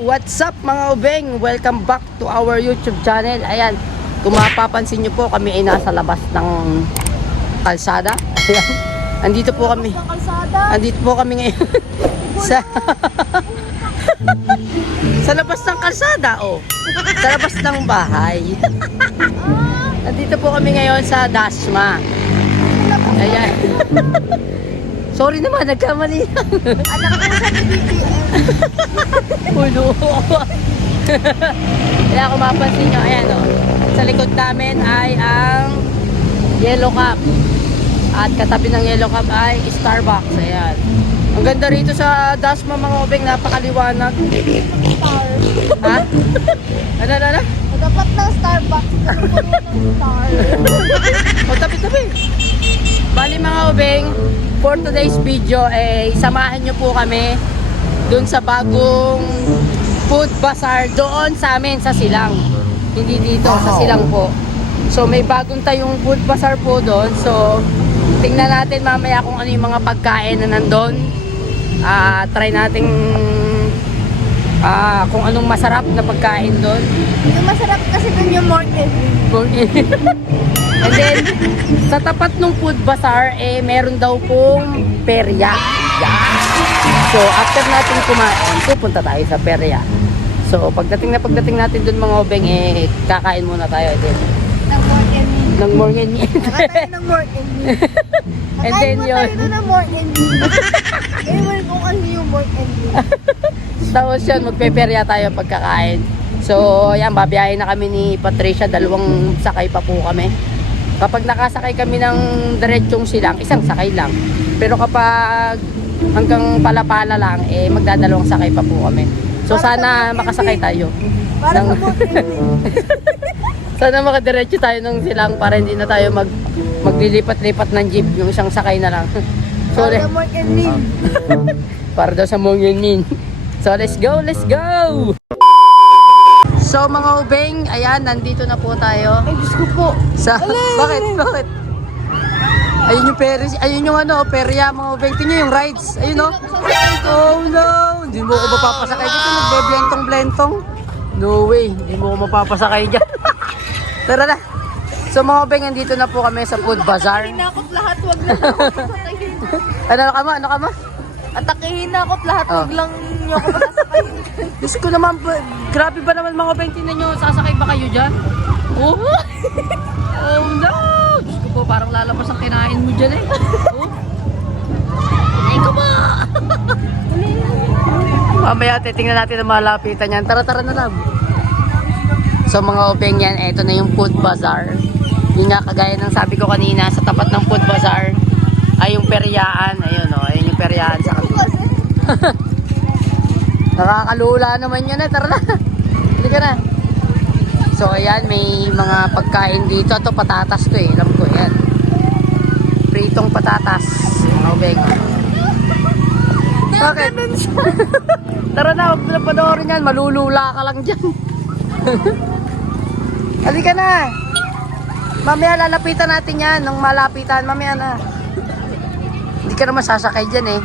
What's up mga ubeng? Welcome back to our YouTube channel. Ayan, kung mapapansin nyo po, kami ay nasa labas ng kalsada. Ayan, andito po kami. Andito po kami ngayon sa sa labas ng kalsada, oh. Sa labas ng bahay. Andito po kami ngayon sa Dasma. Ayan. Sorry naman, nagkamali lang. Anak ko sa BBM. Puno. Kaya kung mapansin nyo, ayan o. Sa likod namin ay ang Yellow Cup. At katabi ng Yellow Cup ay Starbucks. Ayan. Ang ganda rito sa Dasma mga ubeng, napakaliwanag. Star. Ha? Ano? Dapat ng Starbucks. Ng star. O, tabi-tabi. Bali mga ubeng, for today's video, samahan nyo po kami dun sa bagong food bazaar doon sa amin sa Silang. Hindi dito, sa Silang po. So may bagong tayong food bazaar po doon. So tingnan natin mamaya kung ano yung mga pagkain na nandun. Try natin kung anong masarap na pagkain doon. Yung masarap kasi dun yung morning. And then, sa tapat ng food bazaar, meron daw pong perya. Yan. So, after natin kumain, pupunta tayo sa perya. So, pagdating natin dun mga ubeng, kakain muna tayo din. Ng morning. Ng morning. Nakatayo ng morning. And then yun. Nakatayo ng morning. Ewan kung ano yung morning. Tapos yun, magpeperya tayo pagkakain. So, yan, babiyahin na kami ni Patricia. 2 sakay pa po kami. Kapag nakasakay kami ng diretsong Silang, isang sakay lang. Pero kapag hanggang Palapala lang, magdadalawang sakay pa po kami. So, sana makasakay tayo. Para sa morning. Sana makadiretso tayo ng Silang para hindi na tayo maglilipat-lipat ng jeep. Yung isang sakay na lang. Para sa morning. Para daw sa Mongyeonmin. So, let's go! So mga ubeng, ayan, nandito na po tayo. Ay, Diyos ko po. Bakit? Ayun yung ayun yung perya mga ubeng. Tingnan yung rides. Ayun Oh no, hindi mo ko mapapasakay dito. Nagbe-blentong. No way, hindi mo ko mapapasakay dyan. Tara na. So mga ubeng, nandito na po kami sa food bazaar. Hinakot lahat, wag lang ako pasakayin. Ano ka ma? Atakihin na ako lahat, Oh. wag lang nyo ako pasakayin. Diyos ko naman, grabe ba naman mga ubeng, tingnan nyo, sasakay ba kayo dyan? Oh no! Diyos ko po, parang lalabas ang kinain mo dyan Ay ko ba? Mamaya titingnan natin ang malapitan yan. Tara na lang. So mga ubeng yan, eto na yung food bazaar. Yung nga kagaya ng sabi ko kanina, sa tapat ng food bazaar ay yung peryaan. Ayun ayun yung peryaan sa kabila. Nakakalula naman yun Tara na. Hindi ka na. So ayan, may mga pagkain dito. Ito patatas to alam ko yan. Pritong patatas. Mga ubeng. Bakit? Tara na, huwag mo na panoorin yan. Malulula ka lang dyan. Halika na. Mamaya lalapitan natin yan. Nung malapitan, mamaya na. Hindi ka naman sasakay dyan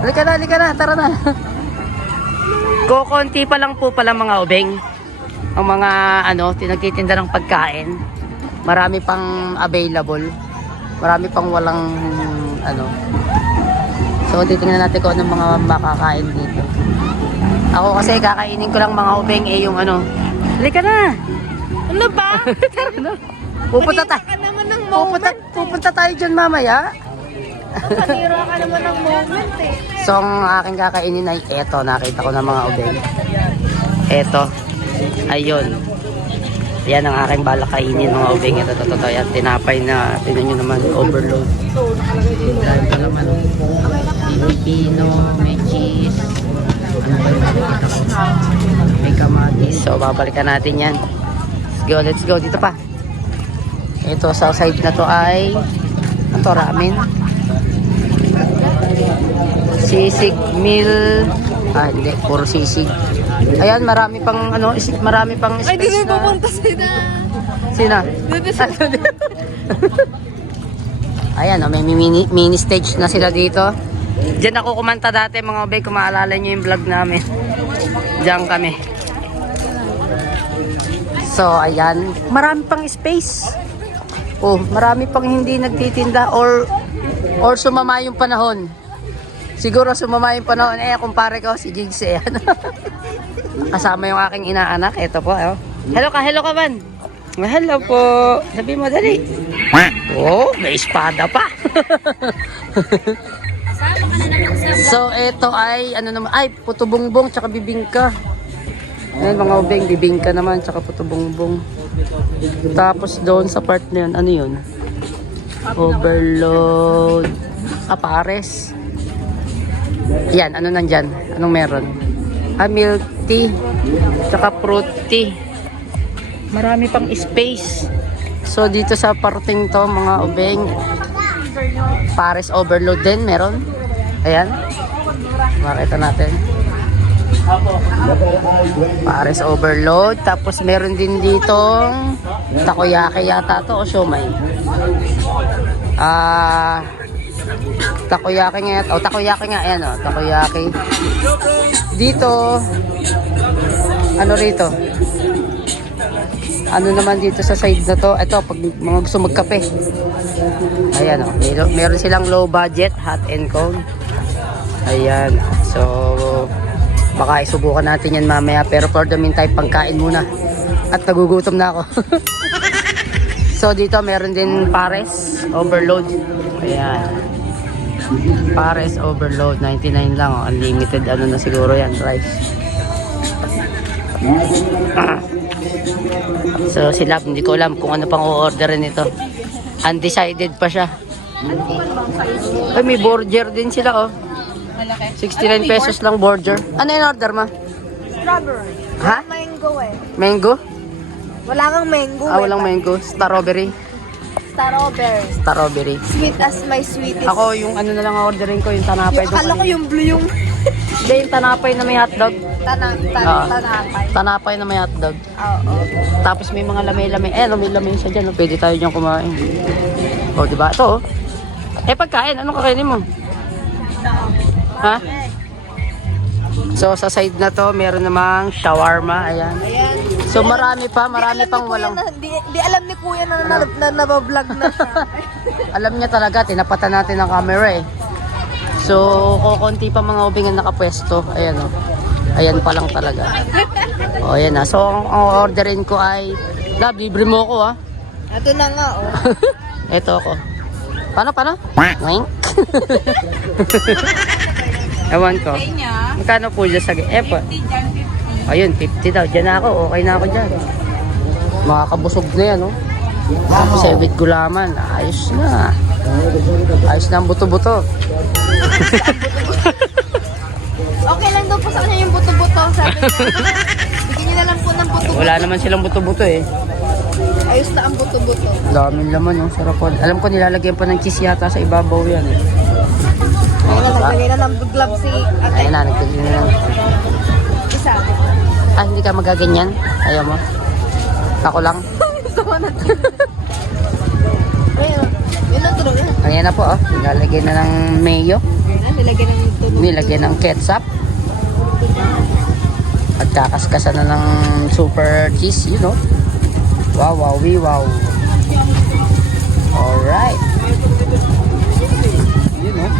Halika na. Tara na. Kukunti pa lang po pala mga ubeng. Ang mga tinagtitinda ng pagkain. Marami pang available. Marami pang walang So titingnan natin kung anong mga makakain dito. Ako kasi kakainin ko lang mga ubeng yung Halika na. Ano ba? Tara na. Pupunta ng moment. Pupunta tayo dyan mamaya. Panira ka naman ng moment So ang aking kakainin ay eto. Nakita ko ng mga ubeng. Eto. Ayun. Yan ang aking balak kainin mga ubeng. Ito. Yan. Tinapay na. Tinan nyo naman. Overload. Dahil pa naman. Pilipino. May cheese. Ano ba yung nakikita ko? May kamatis. So babalikan natin yan. Let's go. Dito pa. Ito sa side na to ay ramen. Sisig meal. Hindi, puro sisig. Ayan, marami pang marami pang space. Ay, di na pupunta Sina? Dito sa Ayan, may mini stage na sila dito. Diyan ako kumanta dati mga ubeng, kung maalala nyo yung vlog namin. Diyan kami. So, ayan. Marami pang space. Oh, marami pang hindi nagtitinda or sumama yung panahon. Siguro sumama yung panahon. Kumpare ko, si Jigs yan. Kasama yung aking inaanak. Ito po, oh. Hello ka man. Hello po. Sabi mo, dali. Oh, may espada pa. So, ito ay, puto bongbong tsaka bibingka. Ayan, mga ubeng, bibingka naman tsaka puto bongbong. Tapos doon sa part na yun, ano yun? Overload. Pares. Yan, ano nandyan? Anong meron? Milk tea. Tsaka fruit tea. Marami pang space. So, dito sa parting to, mga ubeng, Pares overload din, meron. Ayan. Makita natin. Pares overload. Tapos meron din dito takoyaki yata to o siomai. Takoyaki nga. Takoyaki nga. Ayan o. Takoyaki. Dito. Ano rito? Ano naman dito sa side na to? Ito, pag mga gusto magkape. Ayan o. Meron silang low budget, hot and cold. Ayan. So, baka isubukan natin yan mamaya. Pero for the meantime, pagkain muna. At nagugutom na ako. So, dito meron din Pares overload. Ayan. Pares overload. 99 lang. Oh. Unlimited ano na siguro yan. Rice. So, si Lab, hindi ko alam kung ano pang o-orderin ito. Undecided pa siya. Ay, may burger din sila, oh. 69 pesos lang burger. Ano yung order mo? Strawberry. Ha? Mango eh. Mango? Wala kang mango. Walang mango. Strawberry. Strawberry. Strawberry. Sweet as my sweetest. Ako, yung ano na lang orderin ko, yung tanapay. Akala ko yung blue yung Hindi, yung tanapay na may hotdog. tanapay. Tanapay na may hotdog. Oo. Tapos may mga lamay-lamay. Lamay-lamay siya dyan. Pwede tayo dyan kumain. O, diba? Ito, pagkain. Anong kakainin mo? Ha? So, sa side na to, meron namang shawarma. Ayan. Ayan. So, marami pang walang... Di alam ni Kuya na nabablog na siya. Alam niya talaga, tinapatan natin ang camera eh. So, kukunti pa mga ubing ang nakapwesto. Ayan o. Ayan pa lang talaga. O, ayan na. So, ang orderin ko ay, Lab, libre mo ako ha. Ito na nga oh. Ito ako. Paano? Wink. Ewan ko. Magkano po dyan sa... Ayun, 50 daw. Diyan na ako. Okay na ako dyan. Makakabusog na yan, oh. Tapos ebit gulaman. Ayos na. Ayos na ang buto-buto. Okay lang daw po sa kanya yung buto-buto. Sabi niya. Bigyan niyo na lang po ng buto-buto. Wala naman silang buto-buto eh. Ayos na ang buto-buto. Daming laman, oh. Sarap po. Alam ko nilalagyan pa ng cheese yata sa ibabaw yan eh. Ayun na, naglagay na ng glove si Ate. Ayun na, nagpili na lang. Isa. Hindi ka magaganyan? Ayaw mo? Ako lang? Sama natin. Ayun. Yun ang tulog yan. Ayan na po, oh. Nilalagyan na ng mayo. Nilagyan ng tulog. Nilagyan ng ketchup. At kakaskasan na ng super cheese, you know. Wow. Alright. You know.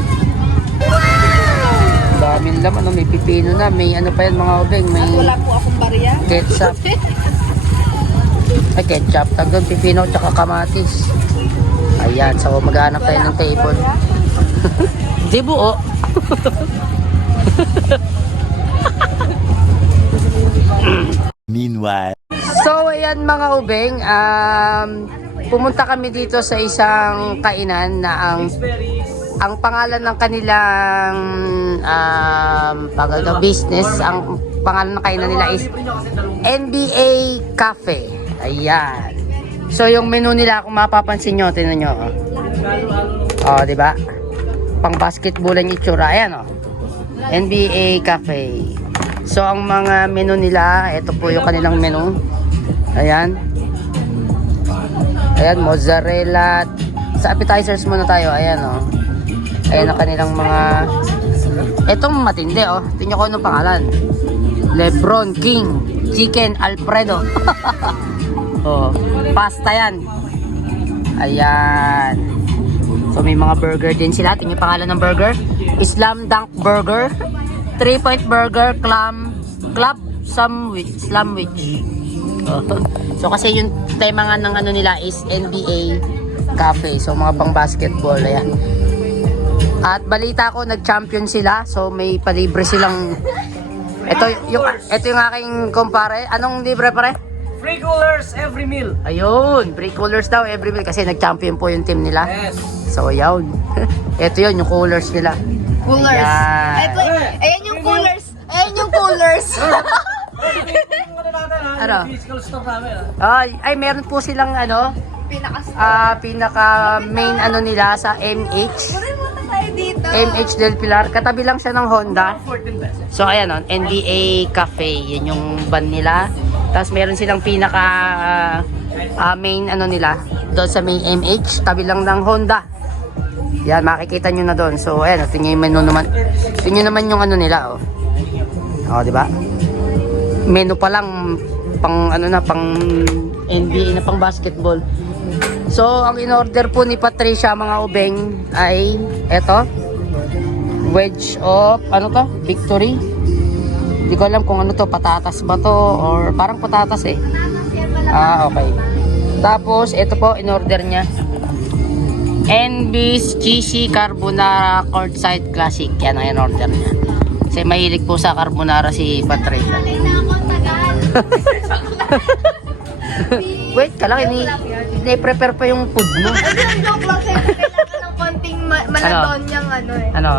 Daming laman, no? May pipino na, may ano pa yan mga ubeng, may Wala po akong barya. ketchup. Ay, ketchup. Tag doon, pipino tsaka kamatis. Ayan, so maghanap tayo ng table. Di buo. Meanwhile. So, ayan mga ubeng, pumunta kami dito sa isang kainan na ang pangalan ng kanilang business, ang pangalan ng kainan nila is NBA Cafe. Ayan. So, yung menu nila, kung mapapansin nyo, tingnan nyo. Oh, di ba? Pang basketball ang itsura. Ayan, oh. NBA Cafe. So, ang mga menu nila, ito po yung kanilang menu. Ayan. Ayan, mozzarella. Sa appetizers muna tayo. Ayan, oh. Ayan ang kanilang mga... Itong matindi, oh. Tingnan ko anong pangalan. Lebron King Chicken Alfredo. Oh, pasta yan. Ayan. So may mga burger din sila. Tingnan yung pangalan ng burger. Islam Dunk Burger, 3-point burger, club sandwich. Oh. So kasi yung tema nga ng ano nila is NBA cafe. So mga pang basketball. Ayan. At balita ko nag-champion sila. So may palibre silang ito yung aking kumpare. Anong libre pare? Free coolers every meal. Ayun, free coolers daw every meal kasi nag-champion po yung team nila. Yes. So yun. Ito yun, yung coolers nila. Coolers. Ayan. Ito, ayan yung coolers. Ayan yung coolers. Ano? Physical store namin. ah. Ay, meron po silang ano, Pinakas. pinaka main ano nila sa MH. Pwede mo na tayo dito. MH Del Pilar. Katabi lang siya ng Honda. 14 pesos. So ayan on, NBA Cafe. Yun yung van nila. Tapos meron silang pinaka main ano nila doon sa main MH. Tabi lang ng Honda. Yan, makikita nyo na doon. So ayan, tingnan yung menu naman. Tingnan naman yung ano nila. Oh, di ba? Menu pa lang pang ano na, pang NBA na, pang basketball. So ang in-order po ni Patricia mga ubeng ay eto. Wedge of ano to? Victory. Hindi ko alam kung ano to, patatas ba to or parang patatas eh. Okay. Tapos ito po in-order niya. NB's Cheesy Carbonara Courtside Classic. Yan ang in-order niya. Kasi mahilig po sa carbonara si Patricia. Wait ka lang, ini-prepare pa yung food mo. Ito yung joke lang sa'yo. Kailangan ng konting maladonyang ano eh. Ano?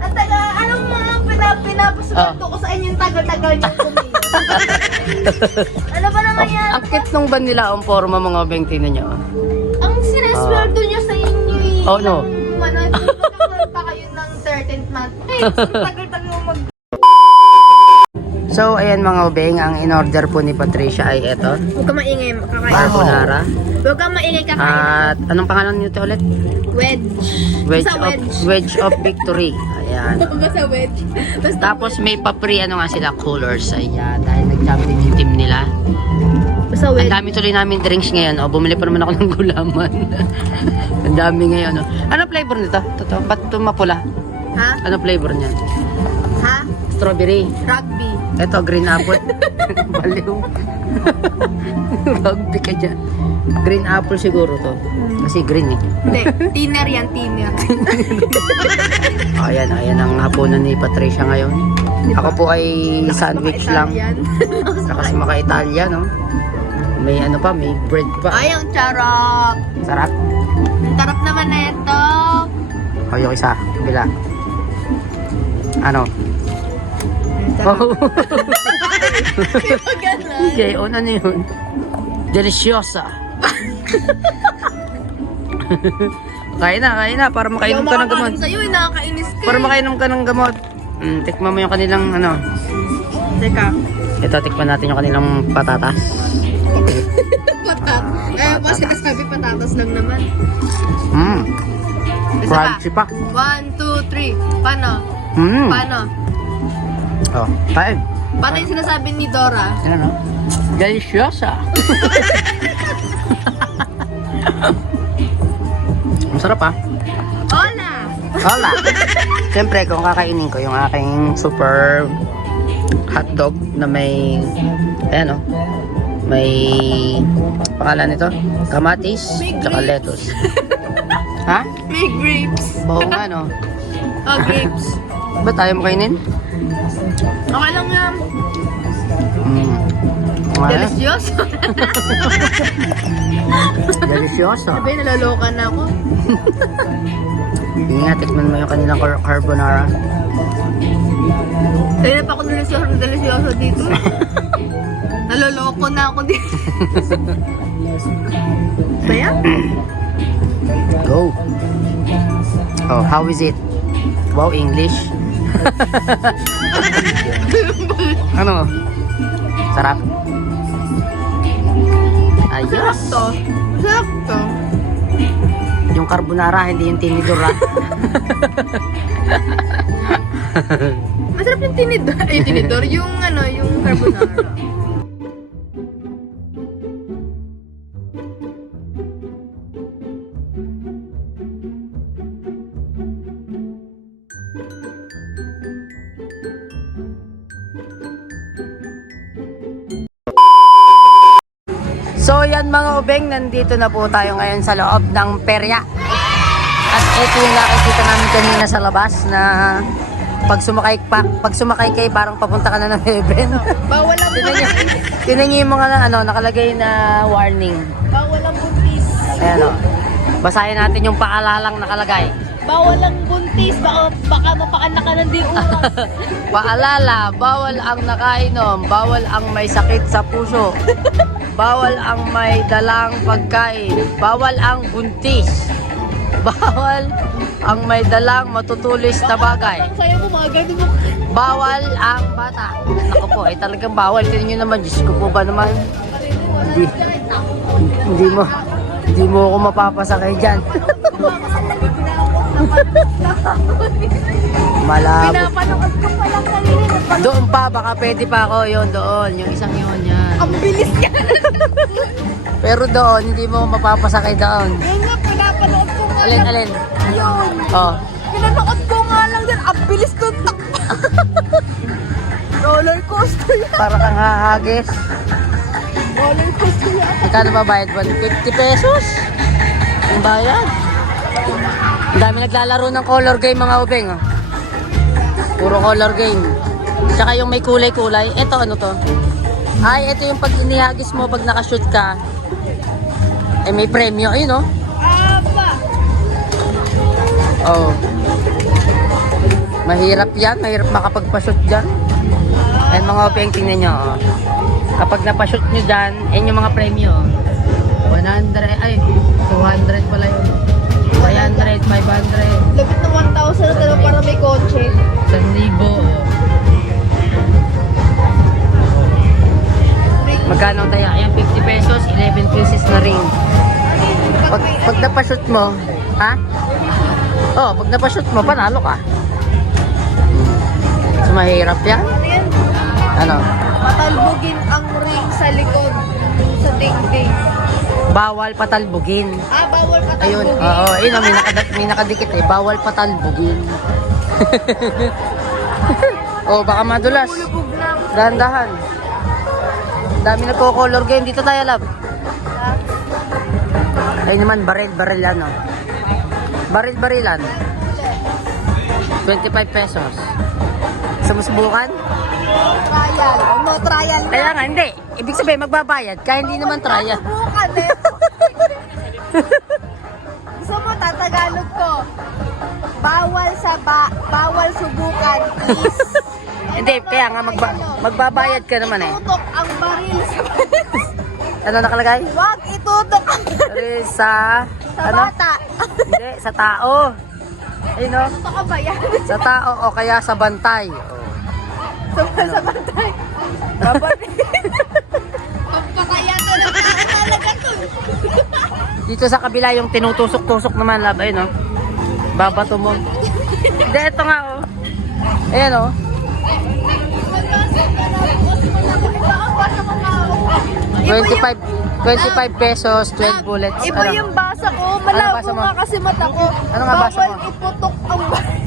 Ang taga, anong mga pinapasukan ko sa inyong tagal-tagal niyong kumain? Ano ba naman yan? Ang cute nung ban nila ang forma mga ubeng, tingnan nyo. Ang sinesweldo niyo sa inyo eh. Oh, no. Pa kayo ng 13th month. Eh, tagal-tagal mo mag... So, ayan mga ubeng, ang in-order po ni Patricia ay eto. Huwag ka maingay, kakain. Carbonara. Huwag ka maingay, kakain. At anong pangalan nito ulit? Wedge. Basta Wedge of Victory. Ayan. Basta wedge. Basta Tapos may papri, ano nga sila, coolers. Ayan, dahil nag-champion yung team nila. Basta Ang wedge. dami tuloy namin drinks ngayon. O, bumili pa naman ako ng gulaman. Ang dami ngayon. O. Ano flavor nito? Totoo. Ba't ito mapula? Ha? Ano flavor niyan? Ha? Strawberry. Rugby. Ito, green apple. Baliw. Rugby ka dyan. Green apple siguro to. Kasi green eh. Hindi, thinner yan, thinner. Ayan, ayan ang hapunan ni Patricia ngayon. Ako po ay sandwich lang. Kasi maka-Italia, no? May ano pa, may bread pa. Ay, ang charap. Sarap. Ang tarap naman na ito. O, yung isa. Bila. Ano? Oh. Okay, ano na yun? Deliciosa. Kain na, para makainom ka ng gamot. Sa'yo, nakakainis ka. Para makainom ka ng gamot. Tikman mo yung kanilang ano. Teka. Ito, tikman natin yung kanilang patatas. Patat. Eh, mas sinasabi patatas lang naman. Isa pa. Crunchy pa. 1, 2, 3. Paano? Paano? Oh, 5. Paano yung sinasabi ni Dora? Ano? Deliciosa. Masarap ah. Hola! Hola. Siyempre, kung kakainin ko yung aking super hotdog na may, ayan oh, may pangalan nito, kamatis, May tsaka grapes. lettuce. Ha? May grapes. Oo nga no. Oh, grapes. Ba't tayo mo kainin? Okay lang yan. Delicioso. Delicioso. Sabi, naloloka na ako. Hindi nga, tikman mo yung kanilang carbonara. Kaya na pa ako delicioso dito. Naloloko na ako dito. Kaya? Go. Oh, how is it? Wow, English. Ano? Sarap. Ayos. Sarap to. Sarap to. Yung carbonara, hindi yung tinidor ah. Masarap yung tinidor. Ay, tinidor. Yung ano, yung carbonara. So yan mga ubeng, nandito na po tayo ngayon sa loob ng perya. At ito yung nakikita namin kanina sa labas na pag sumakay kayo parang papunta ka na ng heaven. Bawal ang buntis. Tinan niyo yung mga nakalagay na warning. Bawal ang buntis. Ayan o. Basahin natin yung paalalang nakalagay. Bawal ang buntis. Baka mapaanak ka ng di oras. Paalala, bawal ang nakainom, bawal ang may sakit sa puso, bawal ang may dalang pagkain, bawal ang buntis, bawal ang may dalang matutulis na bagay, Ang saya mo, mga ganun mo. bawal ang bata. Ako po, talagang bawal. Tingnan nyo naman, Diyos ko po ba naman? Hindi mo ako mapapasakay dyan. Malabo. Pinapanood ko pa lang kanina. Doon pa, baka pwede pa ako yun doon. Yung isang yun yan. Ang bilis niya. Pero doon, hindi mo mapapasakay doon. Yun nga, pinapanood ko nga. Alin? Yun. Oh. Pinanood ko nga lang yan. Ang bilis ko takbo. Roller coaster yan. Para kang hahagis. Roller coaster yan. Magkano ba bayad? 150 pesos? Ang bayad. Ang dami naglalaro ng color game mga ubeng. Oh. Puro color game. Tsaka yung may kulay-kulay. Ito ano to? Ay, ito yung pag inihagis mo pag nakashoot ka. Eh may premyo. Ayun oh. Aba. Oh. Mahirap yan. Mahirap makapagpa-shoot dyan. Ayan mga ubeng, tingnan nyo. Oh. Kapag napashoot nyo dyan, yan yung mga premyo. 100, ay, 200 pala yun. 300, 500, Labit na 1,000 na talaga para may kotse. 1,000. Magkano tayo? Ayan, 50 pesos, 11 pieces na ring. Pag napashoot mo, ha? Oh, pag napashoot mo, panalo ka. So, mahirap yan. Ano yan? Ano? Patalbugin ang ring sa likod. Sa dingding. Bawal patalbugin. Bawal Ayun, patalbugin. oo, ayun, oh, may nakadikit eh. Bawal patalbugin. Oh, baka madulas. Lubog lang. Dahan-dahan. Dami nagko-color game. Dito tayo, love. Ay naman, baril-barilan, no? Baril-barilan. 25 pesos. Sumusubukan? Trial. No trial na. Kaya nga, hindi. Ibig sabihin, magbabayad. Kaya hindi naman trial. Subukan eh. Gusto mo, tatagalog ko. Bawal subukan, please. Hindi, kaya nga, magbabayad ka naman eh. Itutok ang baril sa Ano nakalagay? Wag itutok ang baril Sa ano? bata. Hindi, sa tao. Ayun, no? Itutok ka ba yan? Sa tao o kaya sa bantay. Oh. Sa bantay. Dapat. Pagpakaya to na talaga to. Dito sa kabila yung tinutusok-tusok naman, love. Ayun, no? Babato mo. Hindi, ito nga, oh. Ayan, oh. 25 pesos, 12 bullets. Iba Ano? yung basa ko. Ano basa Malabo mo? nga kasi mata ko. Ano nga basa mo? Bawal iputok ang baril.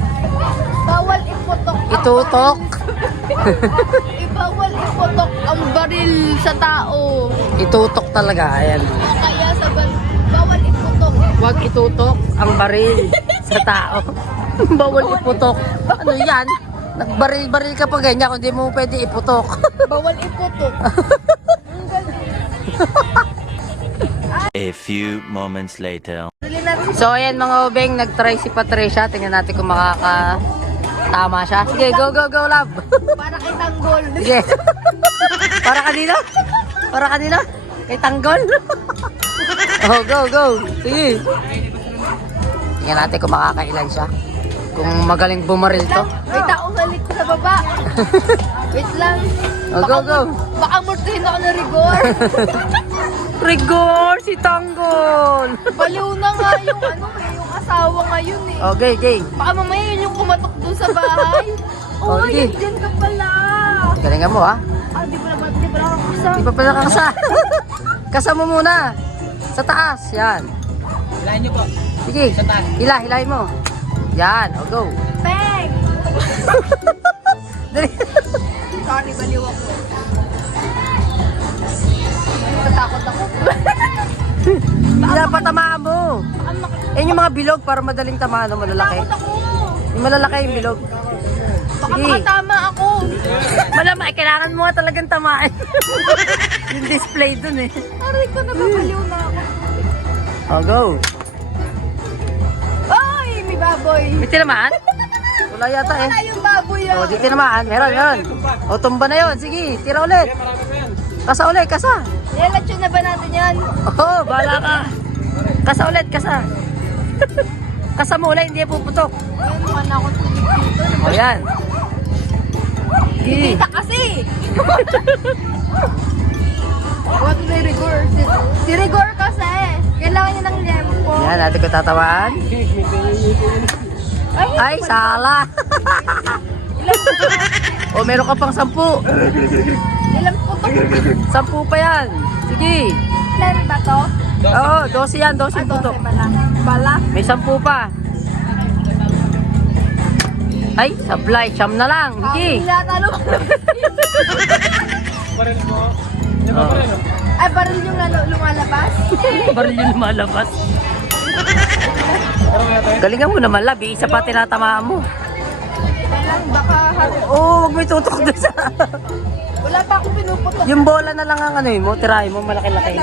Bawal iputok ang Itutok. Ibawal iputok ang baril sa tao. Itutok talaga, ayan. Kaya sa bawal iputok. Huwag itutok ang baril sa tao. Bawal iputok. Ano yan? Nagbaril-baril ka pa ganyan kung di mo pwede iputok. Bawal iputok. Ang galing. A few moments later. Dali natin. So ayan mga ubeng, nag-try si Patricia. Tingnan natin kung makakatama siya. Sige, go, go, go, love. Para kay Tanggol. Sige. Para kanino? Para kanino? Kay Tanggol? Oh, go, go. Sige. Tingnan natin kung makakailan siya. Kung magaling bumaril to. May tao sa likod sa baba. Wait lang. Oh, go, go. Baka murtuhin ako ng rigor. Rigor si Tanggol. Baliw na nga yung yung asawa ngayon eh. Okay, okay. Baka mamaya yun yung kumatok dun sa bahay. Oh, Oh, sige. dyan ka pala. Galingan mo, ha? Ah, di pala ako kasama. Di pa pala kakasa. Kasa mo muna. Sa taas. Yan. Hilahin niyo po. Sige. Sa taas. Hilahin mo. Yan. O, go. Peng! Dali. Sorry, baliw ako. Natakot ako. Dapat tamaan mo. Baka makikita Yan yung mga bilog para madaling tamaan ng malalaki. ako. Yung malalaki yung bilog. Baka Sige. makatama ako. Malamang, kailangan mo nga talagang tamaan. Yung display dun eh. Aray ko, nababaliw na ako. O, go. Ay, may baboy. May tinamaan? Wala yata eh. Wala yung baboy O, di tinamaan. Meron. O, tumba na yun. Sige, tira ulit. Kasa ulit, kasa. Nilalatyon na ba natin yan? Oo, bahala ka. Kasa ulit, kasa. Kasa mo ulit, hindi puputok. Ayun, mukha na ako tulig dito. O, yan. Sige. Kita kasi! What may rigor? Si rigor kasi. Kailangan niya ng lempo. Yan, natin ko tatawan. Ay, sala. O, meron ka pang 10. Ilang putok? 10 pa yan. Sige. Ilan ba to? Oo, 12 yan, 12 putok. Bala. May 10 pa. Ay, sablay, siyam na lang. Sige. Hila talo. Baril mo. Oh. Ay, baril yung lumalabas. Baril yung lumalabas. Galingan mo naman, Labi. Isa pa tinatamaan mo. Kailan baka Oo, wag mo itutok doon sa... wala pa akong pinuputok. Yung bola na lang ang ano yun mo, tirahin mo, malaki-laki.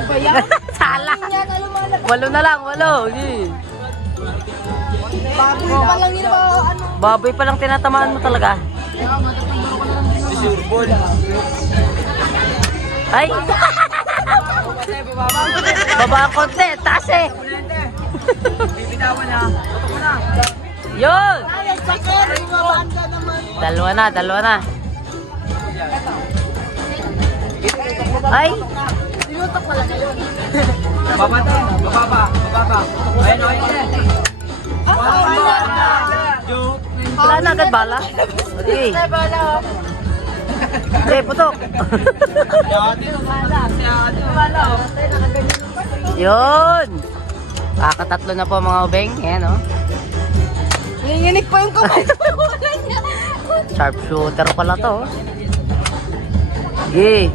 Ba yan? Sala. Yan na lumalabas. 8 na lang, 8. Sige. Baboy pa lang yun ba? Ano? Baboy pa lang tinatamaan mo talaga. Ay! Baba ang konti, taas eh. Bibitawan na. Tutok mo na. Yun! Ay, sakit. Ibabanda naman. Dalawa na. Ay! Pinutok pala na yun. Bababa tayo. Bababa. Ayun, ayun. Joke. Wala na agad bala. Sige. Bala. Okay, putok. Bala. Yun! Kakatatlo na po mga ubeng. Ayan o. Nanginginig pa yung kamay ko. Wala niya. Sharpshooter pala to. oh. Sige.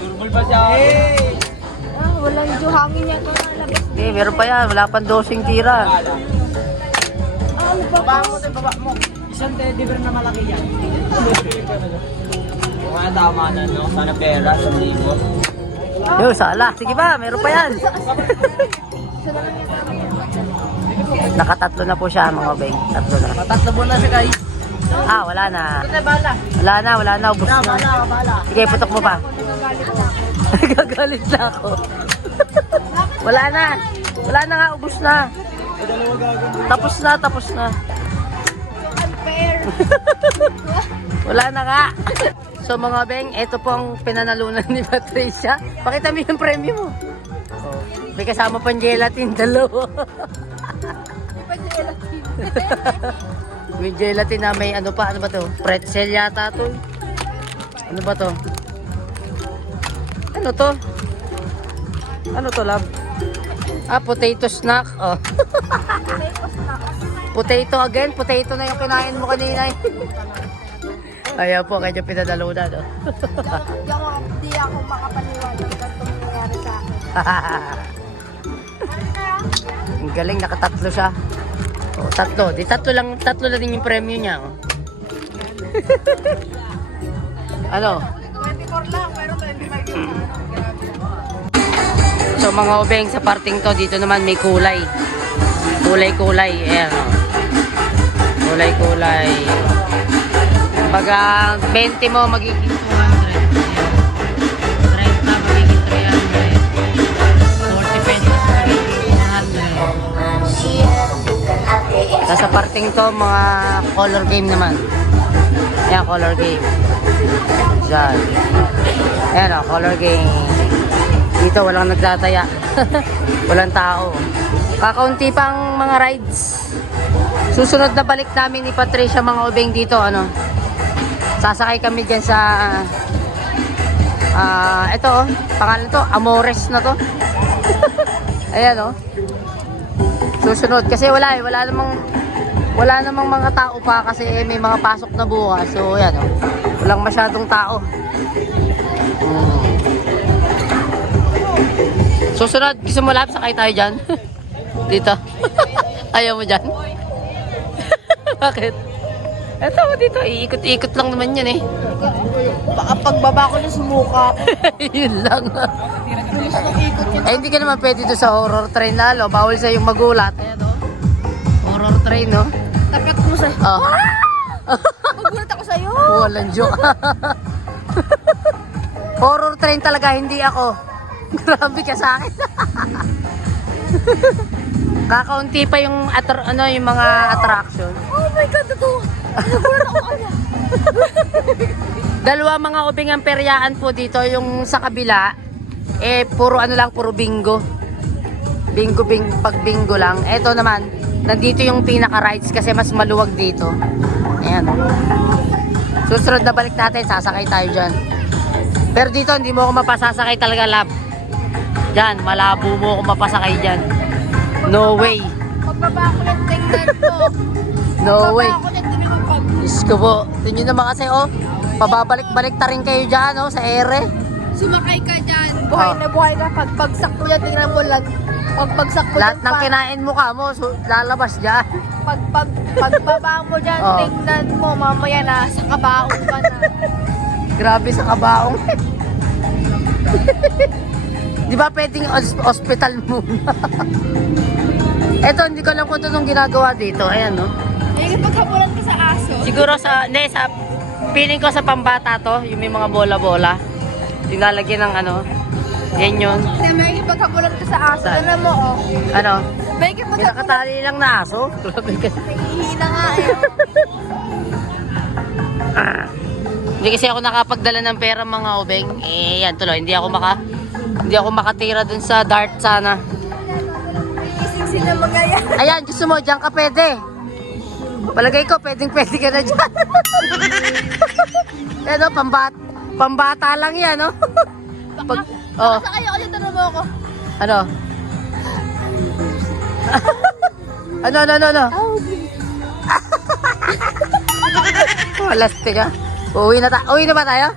Turbol pa siya. Ah, wala yung hangin niya ito nalabas. Sige, meron pa yan. Wala pang 12 tira. Ah, ano ba? Baba mo. Isang teddy bear na malaki yan. Kung tama na, no? Sana pera, 1,000. Yo, sala. Sige ba, meron pa yan. Nakatatlo na po siya mga ubeng. Tatlo na. Tatlo na siya, guys. Ah, wala na. Bala. Wala na. Ubus na. Bala. Sige, putok mo pa. Gagalit na ako. Wala na nga, ubus na. Tapos na. Unfair. Wala na nga. So mga beng, ito po ang pinanalunan ni Patricia. Pakita mo yung premyo mo. Oh, may kasama pang gelatin, dalawa. Di pa gelatin. May gelatin na may ano pa, ano ba to? Pretzel yata to. Ano ba to? Ano to, love? Ah, potato snack. Oh. Potato again. Potato na yung kinain mo kanina. Ayan po, kanya pinadalunan. Oh. Di ako makapaniwala kung ito nangyayari sa akin. Ang galing, nakatatlo siya. Oh, tatlo. Di tatlo na din yung premyo niya. Oh. Ano? 24 lang, pero 25 yung So mga ubeng, sa parting to, dito naman may kulay. Kulay. Ayan o. Kulay. Pag 20 mo, magiging 200. 30 magiging 300. 40 pesos magiging 100. Sa parting to, mga color game naman. Ayan, color game. Diyan. Ayan o, color game. Dito walang nagtataya. Walang tao. Kakaunti pang mga rides. Susunod na balik namin ni Patricia mga ubeng dito, ano. Sasakay kami dyan sa ito oh, pangalan to, Amores na to. Ayan oh. Susunod kasi wala namang mga tao pa kasi may mga pasok na bukas. So ayan oh. Walang masyadong tao. Susunod, gusto mo lap sakay tayo dyan? Dito. Ayaw mo dyan? Bakit? Eto dito, iikot-ikot lang naman yan eh. Baka pagbaba ko na sumuka ako. Yun lang. Bilis ng ikot yun. Eh, hindi ka naman pwede doon sa horror train lalo. Bawal sa yung magulat. Ayan o. Horror train, no? Tapat mo sa... Oh. Magulat ako sa'yo. Walang joke. Horror train talaga, hindi ako. Grabe ka sa akin. Kakaunti pa yung yung mga attraction. Oh my God, ito. Nagulat ako kanya. Dalawa mga ubing ang peryaan po dito. Yung sa kabila, eh, puro puro bingo. Pag bingo lang. Eto naman, nandito yung pinaka-rides kasi mas maluwag dito. Ayan. Susunod na balik natin, sasakay tayo dyan. Pero dito, hindi mo ako mapasasakay talaga, lab. Dyan, malabo mo ako mapasakay dyan. No way. Pagbaba ko ng tingnan ko. No way. Pagbaba ko ng tingnan ko. Diyos ko po. Tingnan naman kasi, oh. Pababalik-balik ta rin kayo dyan, oh, sa ere. Sumakay ka dyan. Buhay na buhay ka. Pagbagsak mo dyan, tingnan mo lang. Pagbagsak mo Lahat dyan, ng kinain mo ka mo, lalabas dyan. pagbaba mo dyan, Oh. tingnan mo. Mamaya na, sa kabaong ka na. Grabe sa kabaong. Di ba pwedeng hospital muna? Eto, hindi ko alam kung ito nung ginagawa dito. Ayan, no? Eh, pagkabulan ka sa aso. Siguro feeling ko sa pambata to, yung may mga bola-bola. Yung lalagyan ng ano. Yan yun. May pagkabulan ka sa aso. Saan? Ano mo, oh. Ano? May pagkabulan. Nakatali lang na aso. Grabe ka. Nahihina nga, eh. Hindi kasi ako nakapagdala ng pera mga ubeng. Eh, yan tuloy. Hindi ako makatira dun sa dart sana. Ising na mga yan. Ayan, gusto mo, dyan ka pwede. Palagay ko, pwede ka na dyan. Ano, pambata lang yan, no? Oh, Baka kayo, kasi tanong mo ako. ano? Ano? Lastik ah. Uwi na ba tayo?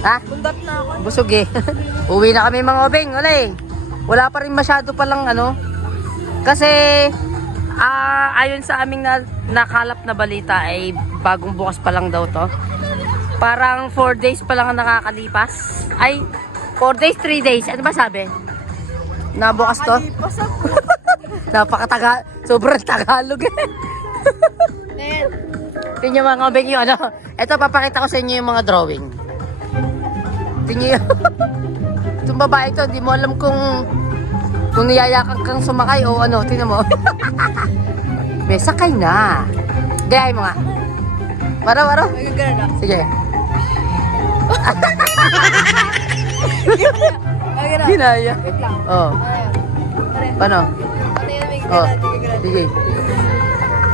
Ha? Bundat na ako. Busog eh. Uwi na kami mga obeng. Wala pa rin masyado palang ano. Kasi ayon sa aming nakalap na balita ay bagong bukas pa lang daw to. Parang 4 days pa lang ang nakakalipas. Ay, 4 days, 3 days. Ano ba sabi? Na bukas to? Kalipas ako. Sobrang Tagalog eh. Then, Tingnan mga obeng yung ano. Ito, papakita ko sa inyo yung mga drawing. Tingnan yun. Itong babae ito, di mo alam kung niyayakan kang sumakay o ano. Tingnan mo. May sakay na. Gayahin mo nga. Waro. magagana na. Sige. Magagana. Ginaya. Wait lang. Oh. Ano yan? Paano? Ano yan? May Oh. gagana. Sige.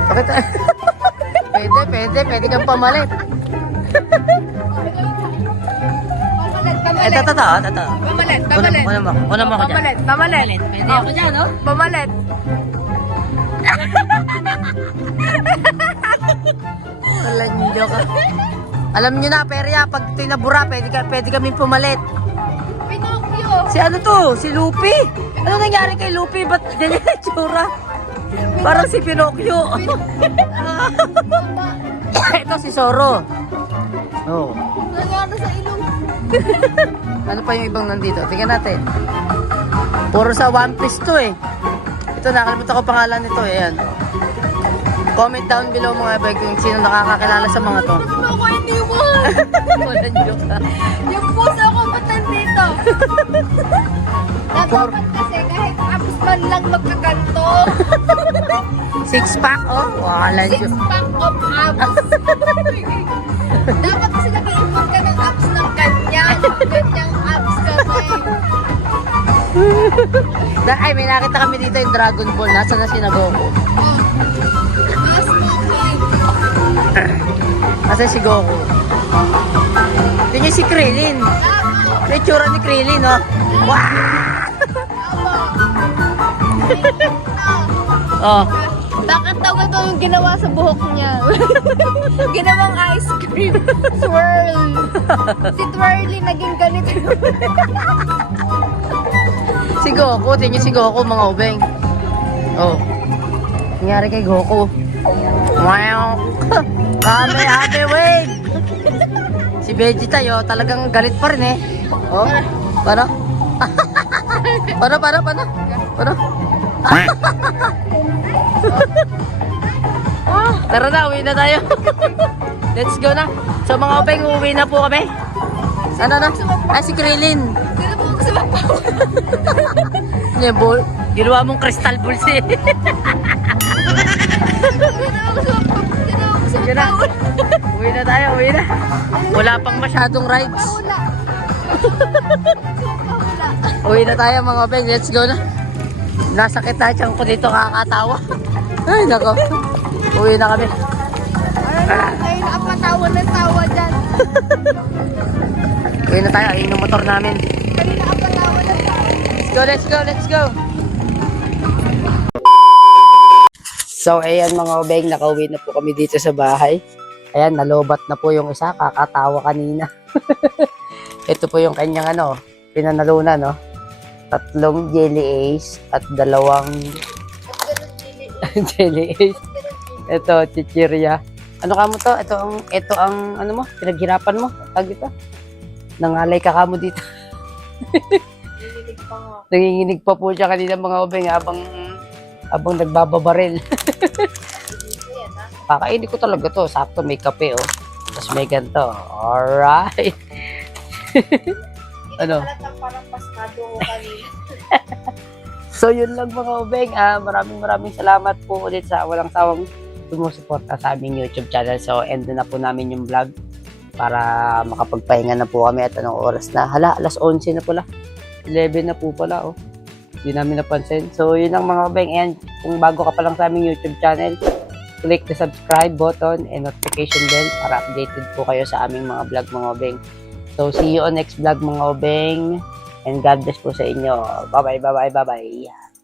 Bakit? Pwede kang pamalit. Pamalit. Totoo. Pamalit. Kunan mo ako dyan. Pamalit. Pwede ako dyan, no? Pamalit. Walang joke. Alam nyo na, perya, pag tinabura, pwede kami pumalit. Pinocchio. Si ano to? Si Lupi? Ano nangyari kay Lupi? Ba't ganyan yung tsura? Parang si Pinocchio. Ito si Zorro. Oh. Nangyari sa ilong. Ano pa yung ibang nandito? Tingnan natin. Puro sa One Piece to eh. Ito, nakalimutan ko pangalan nito eh. Ayan. Comment down below mga ibig kung sino nakakakilala sa mga to. Ano ko iniwan? Walang joke na. Yung puso ko ba't nandito? Dapat kasi kahit abs man lang magkaganto. Six pack, oh. Walang Six joke. pack of abs. Dapat kasi nag-iipon ka ng abs ng ganyan. Ganyang abs kasi. Ay, may nakita kami dito yung Dragon Ball. Nasaan na si Goku? Nasaan si Goku? Tingnan si Krillin. May tsura ni Krillin, no? Wow! Oh. Bakit daw ito yung ginawa sa buhok niya? Ginawang ice cream. Swirl. Si Twirly naging ganito. Si Goku, tingnan si Goku mga ubeng. Oh. Nangyari kay Goku. Wow. Kame, wait. Si Vegeta yo, talagang galit pa rin eh. Oh. Paano? Paano? Tara na, uwi na tayo. Let's go na. So mga ubeng, uwi na po kami. Ano na? Si Krillin. Nebol. Ginawa mong crystal balls eh. Yan na. Uwi na tayo, uwi na. Wala pang masyadong rides. Uwi na tayo mga ubeng, let's go na. Nasakit na siyang ko dito, kakatawa. Ay nako. Uwi na kami. Ay, nakapatawa ng tawa dyan. Uwi na tayo, ayun yung motor namin. Kanina nakapatawa ng tawa. Let's go. So ayan mga ubeng, nakauwi na po kami dito sa bahay. Ayan, nalobat na po yung isa, kakatawa kanina. Ito po yung kanyang pinanalunan, no? 3 jelly ace at 2 jelly ace. Ito, chichirya. Ano ka mo to? Ito ang ano mo, pinaghirapan mo. Tag dito. Nangalay ka mo dito. Nanginginig pa po siya kanina mga ubeng habang nagbababaril. Kakainin ko talaga to. Sakto may kape, oh. Tapos may ganito. Alright. Ano? Parang pasmado ko kanina. So yun lang mga ubeng. Maraming salamat po ulit sa walang sawang sumusuporta sa aming YouTube channel. So end na po namin yung vlog para makapagpahinga na po kami at anong oras na. Hala, alas 11 na pala. 11 na po pala, oh. Hindi namin napansin. So yun lang mga ubeng. And kung bago ka pa lang sa aming YouTube channel, click the subscribe button and notification bell para updated po kayo sa aming mga vlog mga ubeng. So see you on next vlog mga ubeng. And God bless po sa inyo. Bye-bye.